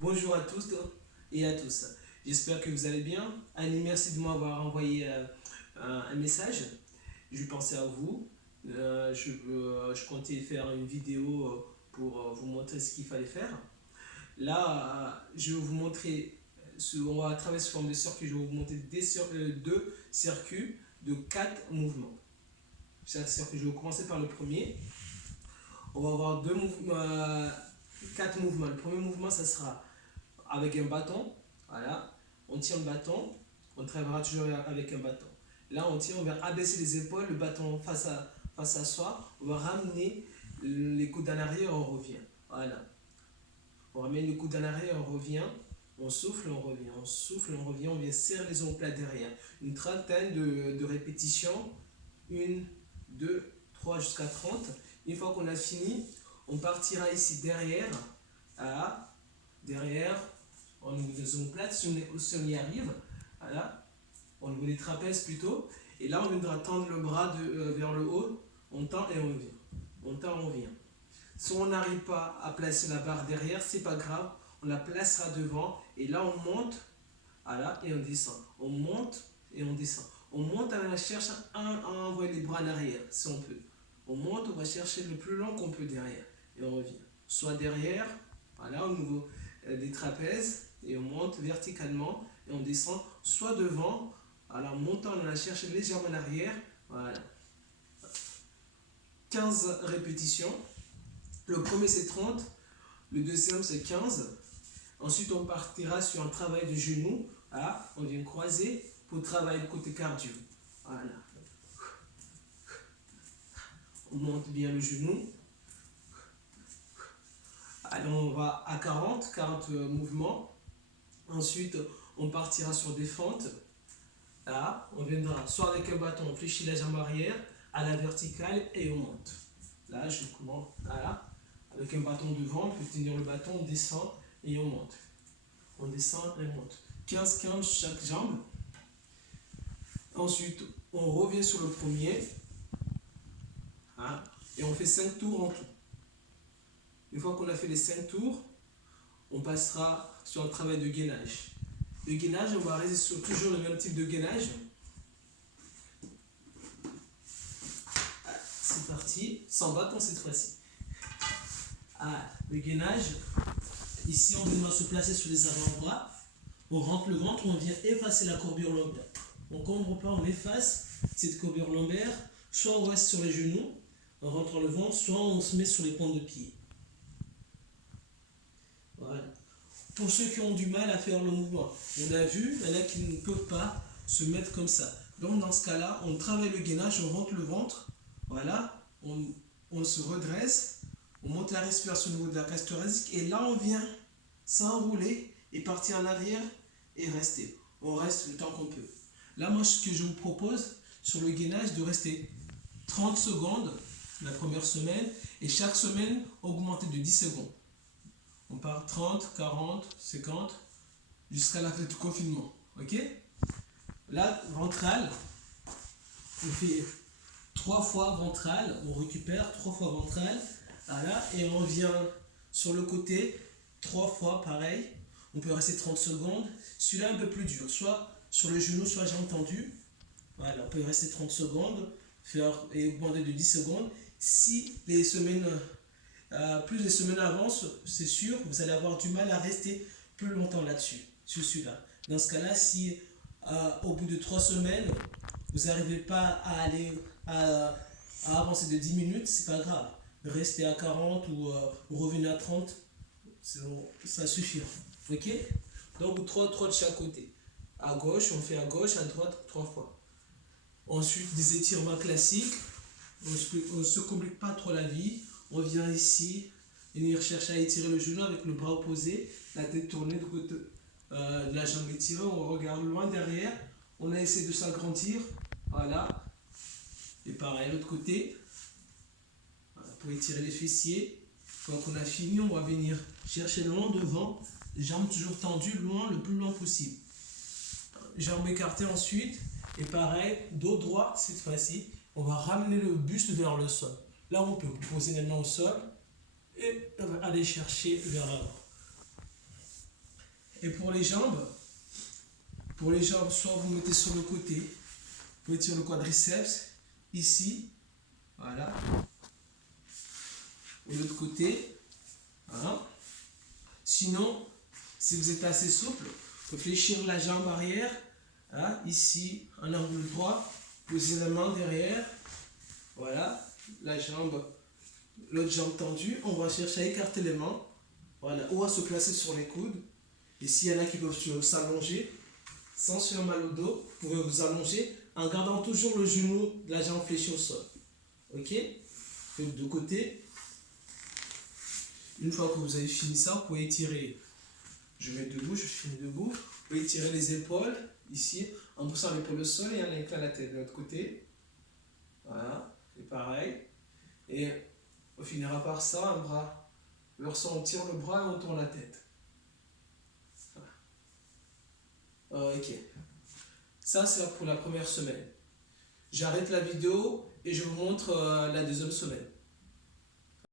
Bonjour à tous et à tous. J'espère que vous allez bien. Annie, merci de m'avoir envoyé un message. Je pensais à vous. Je comptais faire une vidéo pour vous montrer ce qu'il fallait faire. Là, je vais vous montrer, on va travailler sous forme de circuit. Je vais vous montrer deux circuits de 4 mouvements. Chaque circuit, je vais commencer par le premier. On va avoir 4 mouvements. Le premier mouvement, ça sera avec un bâton. Voilà. On tient le bâton. On travaillera toujours avec un bâton. Là, on tient, on va abaisser les épaules, le bâton face à soi. On va ramener les coudes en arrière, on revient. Voilà. On ramène le coude en arrière, on revient. On souffle, on revient. On souffle, on revient. On vient serrer les omoplates derrière. Une trentaine de répétitions. 1, 2, 3 jusqu'à 30. Une fois qu'on a fini, on partira ici derrière. Voilà. Derrière, au niveau des omoplates, si on y arrive, voilà, au niveau des trapèzes plutôt, et là on viendra tendre le bras vers le haut, on tend et on vient, on tend, on vient. Si on n'arrive pas à placer la barre derrière, c'est pas grave, on la placera devant, et là on monte, voilà, et on descend, on monte et on descend. On monte, on cherche à envoyer les bras en arrière, si on peut. On monte, on va chercher le plus long qu'on peut derrière, et on revient. Soit derrière, voilà, au niveau des trapèzes, et on monte verticalement et on descend, soit devant, alors montant, on la cherche légèrement en arrière, voilà. 15 répétitions. Le premier c'est 30, le deuxième c'est 15. Ensuite on partira sur un travail de genou, voilà. On vient croiser pour travailler le côté cardio. Voilà. On monte bien le genou. Allez, on va à 40 mouvements. Ensuite, on partira sur des fentes. Là, on viendra soit avec un bâton, on fléchit la jambe arrière à la verticale et on monte. Là, je commence, voilà, avec un bâton devant, on peut tenir le bâton, on descend et on monte. On descend et on monte. 15-15 chaque jambe. Ensuite, on revient sur le premier. Hein, et on fait 5 tours en tout. Une fois qu'on a fait les 5 tours, on passera sur un travail de gainage. Le gainage, on va rester sur toujours le même type de gainage. C'est parti, sans bâton cette fois-ci. Le gainage, ici on vient se placer sur les avant-bras, on rentre le ventre, on vient effacer la courbure lombaire. On cambre pas, on efface cette courbure lombaire, soit on reste sur les genoux, on rentre le ventre, soit on se met sur les pointes de pied. Voilà. Pour ceux qui ont du mal à faire le mouvement, on a vu, il y en a qui ne peuvent pas se mettre comme ça. Donc dans ce cas-là, on travaille le gainage, on rentre le ventre, voilà, on se redresse, on monte la respiration au niveau de la cage thoracique et là on vient s'enrouler et partir en arrière et rester. On reste le temps qu'on peut. Là, moi, ce que je vous propose sur le gainage, de rester 30 secondes la première semaine et chaque semaine augmenter de 10 secondes. On part 30, 40, 50 jusqu'à la fin du confinement. Ok? Là, ventrale, on fait 3 fois ventrale, on récupère 3 fois ventrale, voilà, et on vient sur le côté 3 fois pareil. On peut rester 30 secondes. Celui-là un peu plus dur, soit sur le genou, soit jambe tendue. Voilà, on peut rester 30 secondes, faire et augmenter de 10 secondes. Si les semaines, plus les semaines avancent, c'est sûr, vous allez avoir du mal à rester plus longtemps là-dessus, sur celui-là. Dans ce cas-là, si au bout de 3 semaines, vous n'arrivez pas à aller à avancer de 10 minutes, c'est pas grave. Restez à 40 ou revenez à 30, ça suffira. Ok? Donc 3 de chaque côté. À gauche, on fait à gauche, à droite, 3 fois. Ensuite, des étirements classiques. On ne se complique pas trop la vie. On vient ici, venir chercher à étirer le genou avec le bras opposé, la tête tournée de côté de la jambe étirée. On regarde loin derrière. On a essayé de s'agrandir. Voilà. Et pareil, l'autre côté. Voilà, pour étirer les fessiers. Quand on a fini, on va venir chercher loin devant. Jambes toujours tendues, loin, le plus loin possible. Jambes écartées ensuite. Et pareil, dos droit cette fois-ci. On va ramener le buste vers le sol. Là, on peut poser les mains au sol et aller chercher vers l'avant. Et pour les jambes, soit vous mettez sur le côté, vous pouvez sur le quadriceps, ici, voilà, et l'autre côté, voilà. Sinon, si vous êtes assez souple, vous pouvez fléchir la jambe arrière, hein, ici, en angle droit, poser la main derrière, voilà, l'autre jambe tendue, on va chercher à écarter les mains, voilà, ou à se placer sur les coudes. Et s'il y en a qui peuvent s'allonger, sans se faire mal au dos, vous pouvez vous allonger en gardant toujours le genou de la jambe fléchi au sol. Ok? Donc de côté. Une fois que vous avez fini ça, vous pouvez étirer. Je mets debout, je finis debout. Vous pouvez étirer les épaules, ici, en poussant l'épaule au sol et en inclinant la tête de l'autre côté. Voilà, c'est pareil. Et on finira par ça, un bras. On tire le bras et on tourne la tête. Ok. Ça, c'est pour la première semaine. J'arrête la vidéo et je vous montre la deuxième semaine.